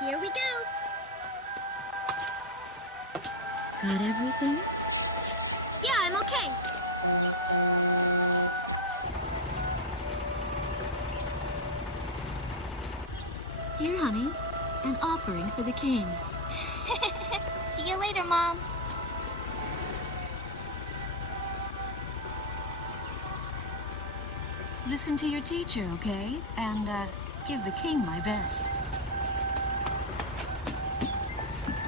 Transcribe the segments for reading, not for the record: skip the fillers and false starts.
Here we go. Got everything? Yeah, I'm okay. Here, honey. An offering for the king. See you later, Mom. Listen to your teacher, okay? And, give the king my best.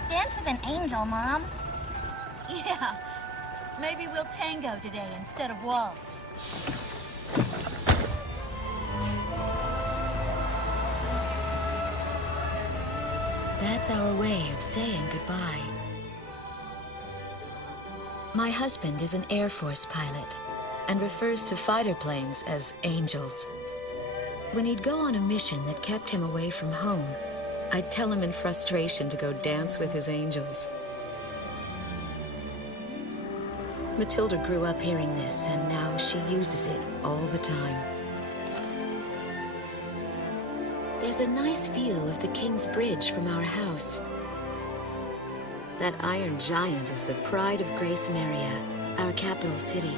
Dance with an angel, Mom. Yeah. Maybe we'll tango today instead of waltz. That's our way of saying goodbye. My husband is an Air Force pilot and refers to fighter planes as angels. When he'd go on a mission that kept him away from home, I'd tell him in frustration to go dance with his angels. Matilda grew up hearing this, and now she uses it all the time. There's a nice view of the King's Bridge from our house. That iron giant is the pride of Grace Maria, our capital city.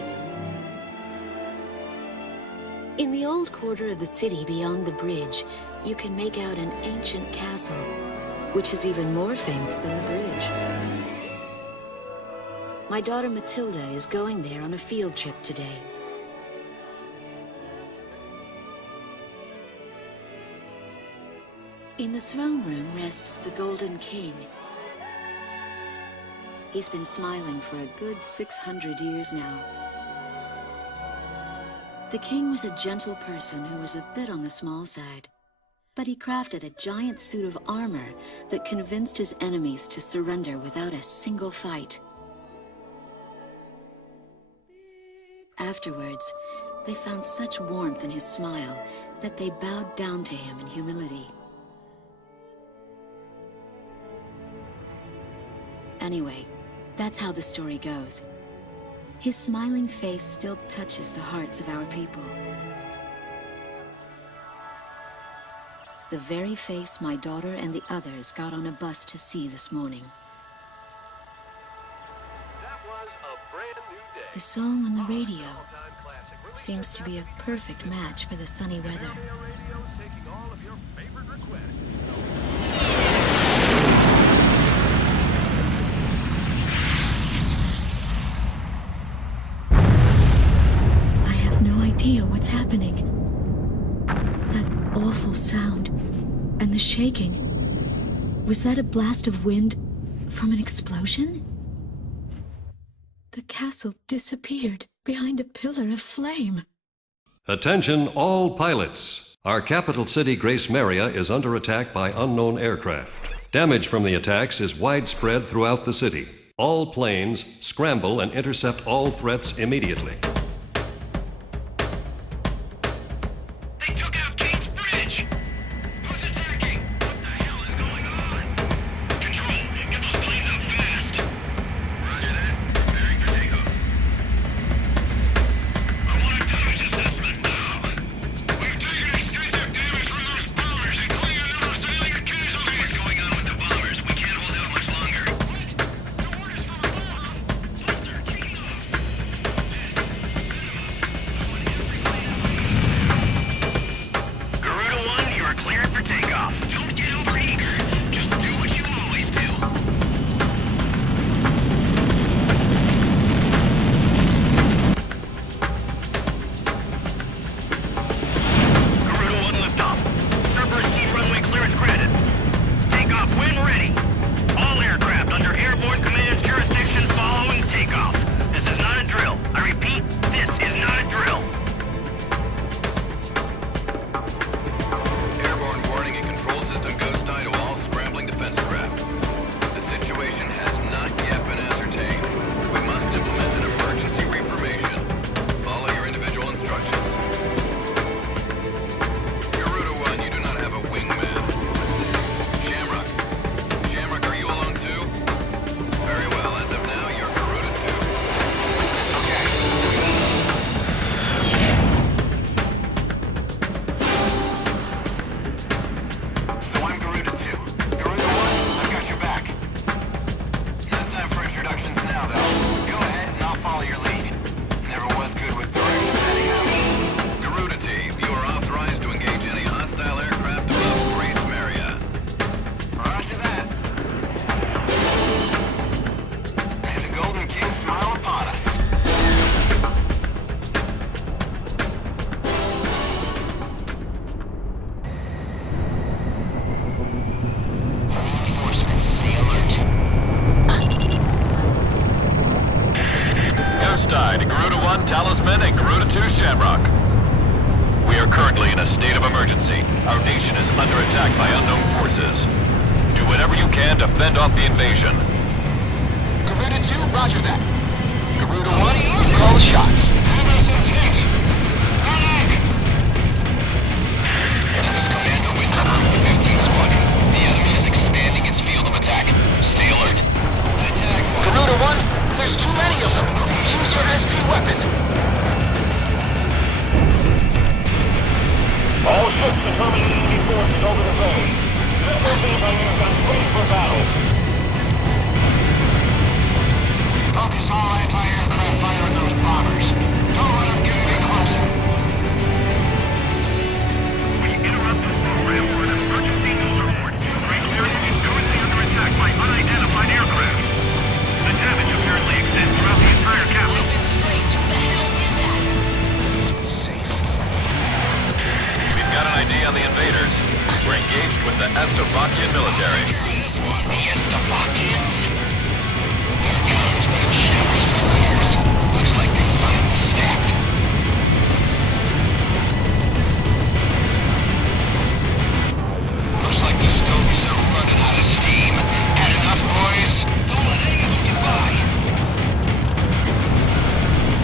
In the old quarter of the city beyond the bridge, you can make out an ancient castle, which is even more famous than the bridge. My daughter Matilda is going there on a field trip today. In the throne room rests the Golden King. He's been smiling for a good 600 years now. The king was a gentle person who was a bit on the small side, but he crafted a giant suit of armor that convinced his enemies to surrender without a single fight. Afterwards, they found such warmth in his smile that they bowed down to him in humility. Anyway, that's how the story goes. His smiling face still touches the hearts of our people. The very face my daughter and the others got on a bus to see this morning. That was a brand new day. The song on the radio seems to be a perfect match for the sunny weather. Radio's taking all of your favorite requests. I have no idea what's happening. That awful sound and the shaking. Was that a blast of wind from an explosion? The castle disappeared behind a pillar of flame. Attention all pilots. Our capital city, Grace Maria, is under attack by unknown aircraft. Damage from the attacks is widespread throughout the city. All planes scramble and intercept all threats immediately. They took out King's Bridge! Who's attacking? What the hell is going on? Control, get those planes up fast! Roger that. Preparing for takeoff. I want a damage assessment now! We've taken extensive damage from those bombers, including a number of civilian casualties! What's going on with the bombers? We can't hold out much longer. What? No orders from above! Planes are taking off! 2 Shamrock. We are currently in a state of emergency. Our nation is under attack by unknown forces. Do whatever you can to fend off the invasion. Garuda 2, roger that. Garuda 1, you call the shots. This is Commando Windrunner of the 15th Squadron. The enemy is expanding its field of attack. Stay alert. Attack. Garuda 1, there's too many of them. Use your SP weapon. All ships determining enemy forces over the zone. Missiles anti-air guns ready for battle. Focus all anti-aircraft fire at those bombers. Don't let them get any closer. We interrupt this program for an emergency news report. Great Marion is currently under attack by unidentified aircraft. The damage apparently extends throughout the entire capital. Let's be safe. We've got an ID on the invaders. We're engaged with the Estovakian military. This one, the Estovakians. Their guns been in shambles for years. Looks like they finally snapped. Looks like the Stovies are running out of steam. Had enough, boys? Don't let any of them get by.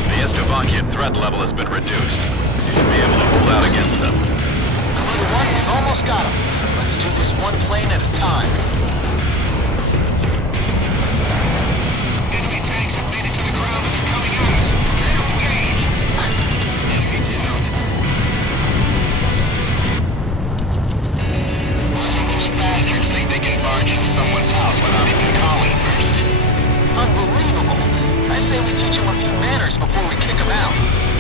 The Estovakian threat level has been reduced. You should be able to hold out against them. Garuda 1, we've almost got them. Let's do this one plane at a time. Enemy tanks have made it to the ground and they're coming at us. Prepare to engage. Enemy down. Some of those bastards think they can barge into someone's house without even calling first. Unbelievable. I say we teach them a few manners before we kick them out.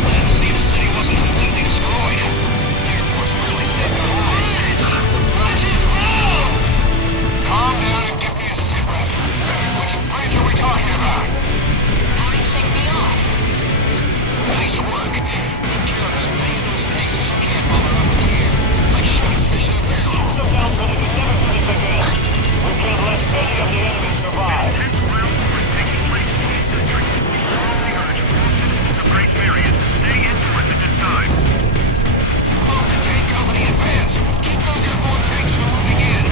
Let's see the city wasn't completely destroyed. The Air Force really saved our lives. Push it through! Calm down and give me a sit rep. Which bridge are we talking about? How do you take me off? Nice work. Secure as many of those tanks as you can while they're up in the air. Like shooting fish in a barrel. The downfilling is never going to begin. We can't let any of the enemy survive. Intense ground war is taking place in these districts. We strongly urge all citizens of Great Marion to stay indoors at this time. Close the tank company advance. Keep those airborne tanks from moving in.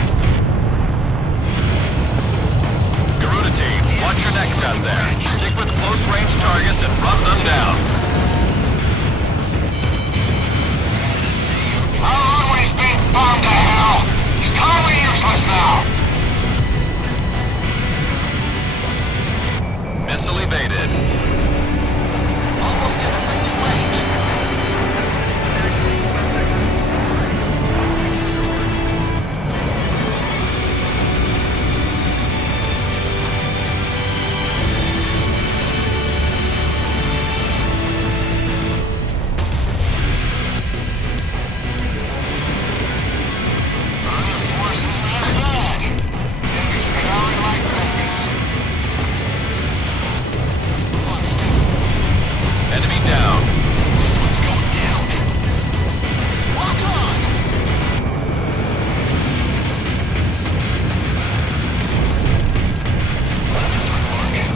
Garuda team, watch your necks out there. Stick with close-range targets and run them down. Our runway's being bombed to hell. It's totally useless now. Missile evaded. Almost in effective range. Forces in the back. Enemy's cowering like babies. Enemy down. This one's going down. Lock on! This one working.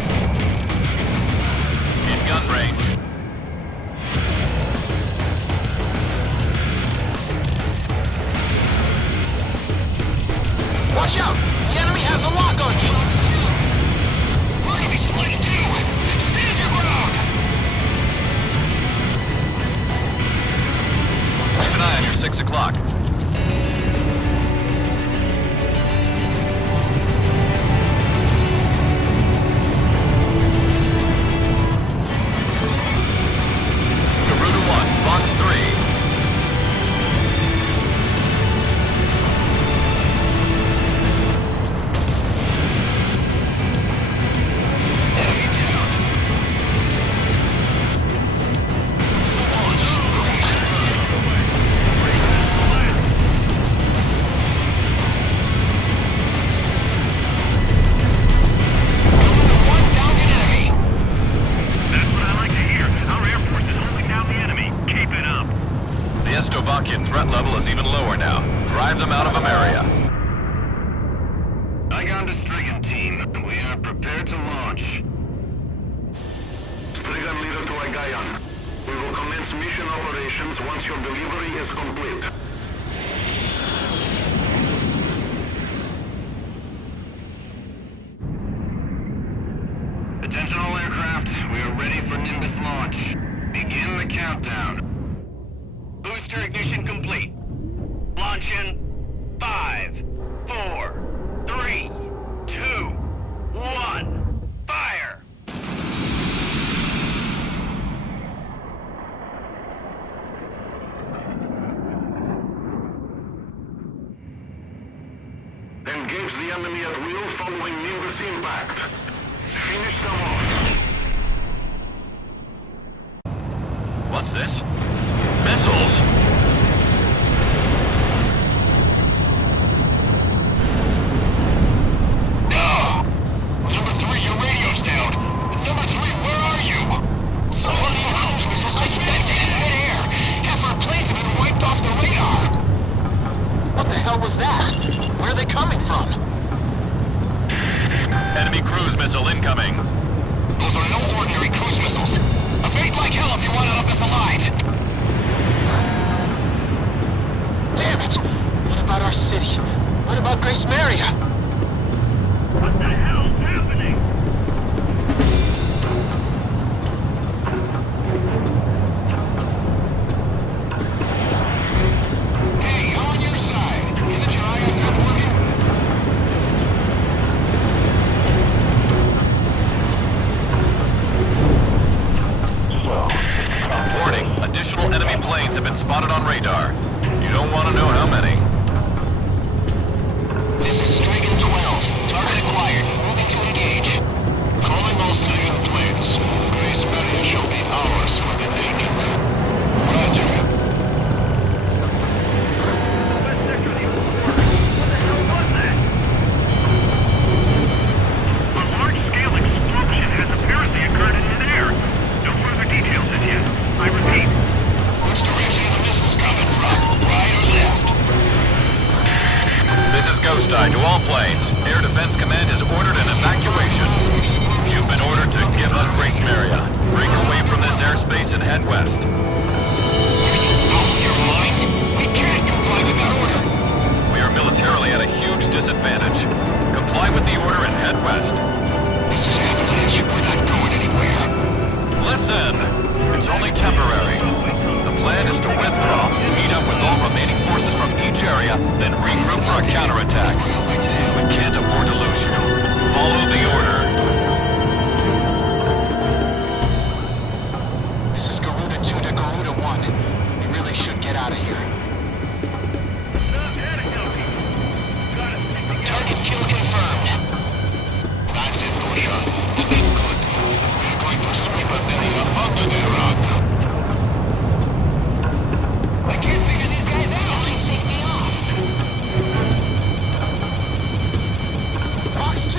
In gun range. Watch out! The enemy has a lock on you! We're gonna be split in two. Stand your ground. Keep an eye on your 6 o'clock. Garuda 1, Fox 3. Enemy down. One down an enemy. That's what I like to hear. Our Air Force is holding down the enemy. Keep it up. The Estovakian threat level is even lower now. Drive them out of Ameria. Igon to Strigan team. We are prepared to launch. Strigan leader to Igayan. We will commence mission operations once your delivery is complete. Attention all aircraft, we are ready for Nimbus launch. Begin the countdown. Booster ignition complete. Launch in 5, 4, 3, 2, 1. Fire! Engage the enemy at will following Nimbus impact. Finish them off. What's this? Missiles! Number 3, your radio's down. Number 3, where are you? Some of your cruise missiles just detonated in midair. Half our planes have been wiped off the radar. What the hell was that? Where are they coming from? Enemy cruise missile incoming. Those are no ordinary cruise missiles. Evade like hell if you want out of this alive. Damn it! What about our city? What about Grace Maria? What the hell's happening? Hey, on your side. Isn't your eye on that working? Warning, additional enemy planes have been spotted on radar. You don't want to know how many. This is Strigan 12. Target acquired. Moving to engage. Calling all civilian planes. Grace Maria shall be ours for the taking. Roger. This is the west sector of the old port. What the hell was that? A large-scale explosion has apparently occurred in midair. No further details as yet. I repeat. Which direction are the missiles coming from? Right or left? This is Ghost Eye to all planes. Air Defense Command has ordered an evacuation. You've been ordered to give up Grace Maria. Break away from this airspace and head west. Out of your mind? We can't comply with that order. We are militarily at a huge disadvantage. Comply with the order and head west. This is Avalanche. We're not going anywhere. Listen! It's only temporary. The plan is to withdraw, meet up with all remaining forces from each area, then regroup for a counterattack. We can't afford to lose you. Follow the order. This is Garuda 2 to Garuda 1. We really should get out of here. It's not bad enough, people. Gotta stick together. Target kill confirmed. That's it, Pusher. Stay good. We're going to sweep America under the rug. I can't figure these guys out. Line safety off. Box 2!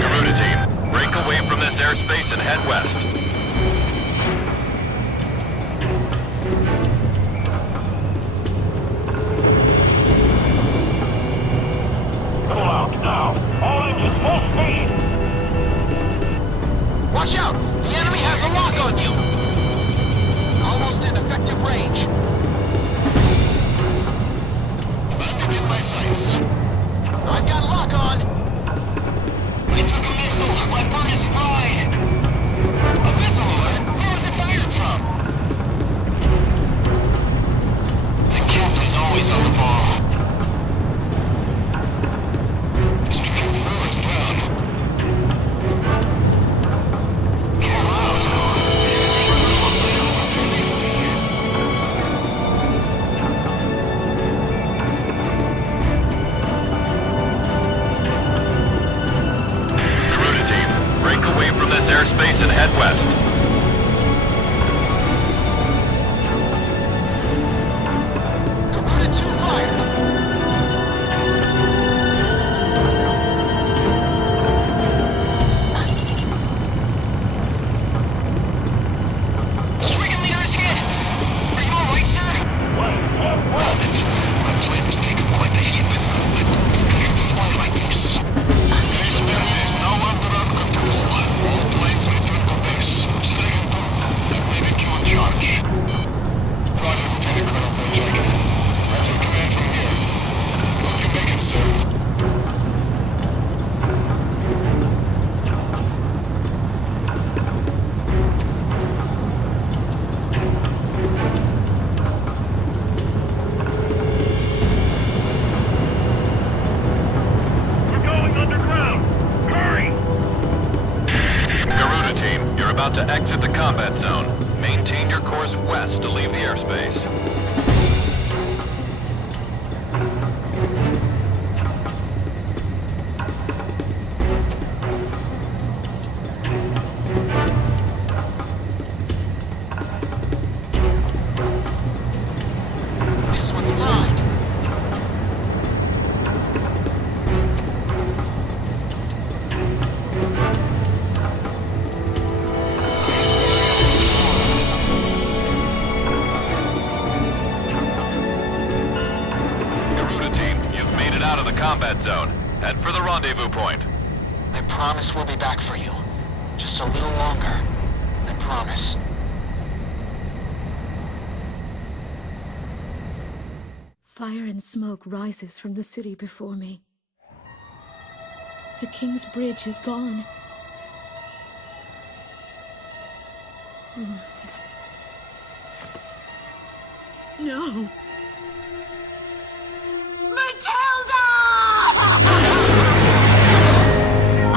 Garuda team, break away from this airspace and head west. Pull out now. All engines full speed. Watch out! The enemy has a lock on you! Almost in effective range. Back to get my sights. I've got lock on! I took a missile. My bird is fried. A missile alert? Where was it fired from? The captain's always on the ball. Strigan 4 is down. Get out. Garuda team, break away from this airspace and head west. Garuda 2 fired! Strigan leader's hit. Are you all right, sir? Well, my plane is taking quite the hit. I can't fly like this. Grace Maria is now under our control. All planes return to base. about to exit the combat zone. Maintain your course west to leave the airspace. This one's mine. Garuda team, you've made it out of the combat zone. Head for the rendezvous point. I promise we'll be back for you. Just a little longer. I promise. Fire and smoke rises from the city before me. The King's Bridge is gone. Oh no. No!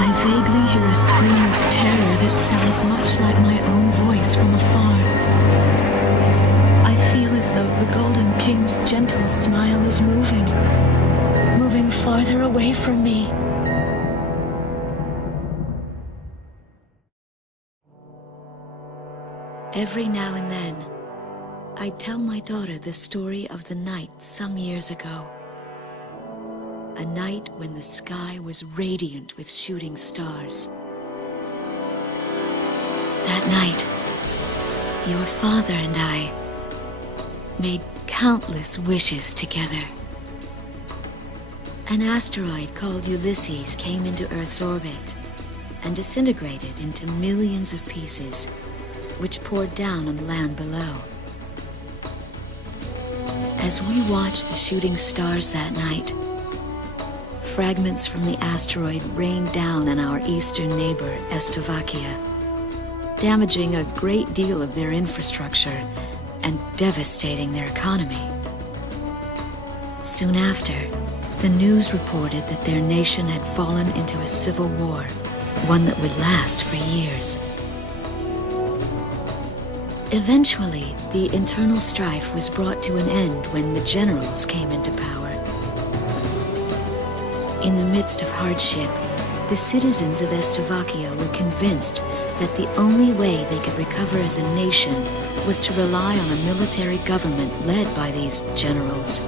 I vaguely hear a scream of terror that sounds much like my own voice from afar. I feel as though the Golden King's gentle smile is moving farther away from me. Every now and then, I tell my daughter the story of the night some years ago. A night when the sky was radiant with shooting stars. That night, your father and I made countless wishes together. An asteroid called Ulysses came into Earth's orbit and disintegrated into millions of pieces, which poured down on the land below. As we watched the shooting stars that night, fragments from the asteroid rained down on our eastern neighbor, Estovakia, damaging a great deal of their infrastructure and devastating their economy. Soon after, the news reported that their nation had fallen into a civil war, one that would last for years. Eventually, the internal strife was brought to an end when the generals came into power. In the midst of hardship, the citizens of Estovakia were convinced that the only way they could recover as a nation was to rely on a military government led by these generals.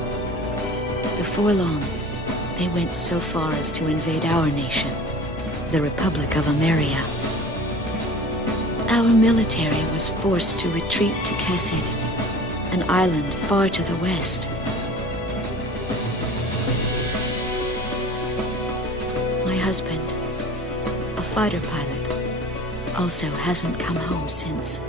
Before long, they went so far as to invade our nation, the Republic of Ameria. Our military was forced to retreat to Kesid, an island far to the west. My husband, a fighter pilot, also hasn't come home since.